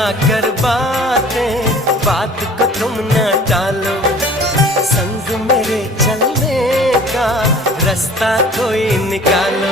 ना कर बातें, बात को तुम न टालो, संग मेरे चलने का रास्ता कोई निकालो।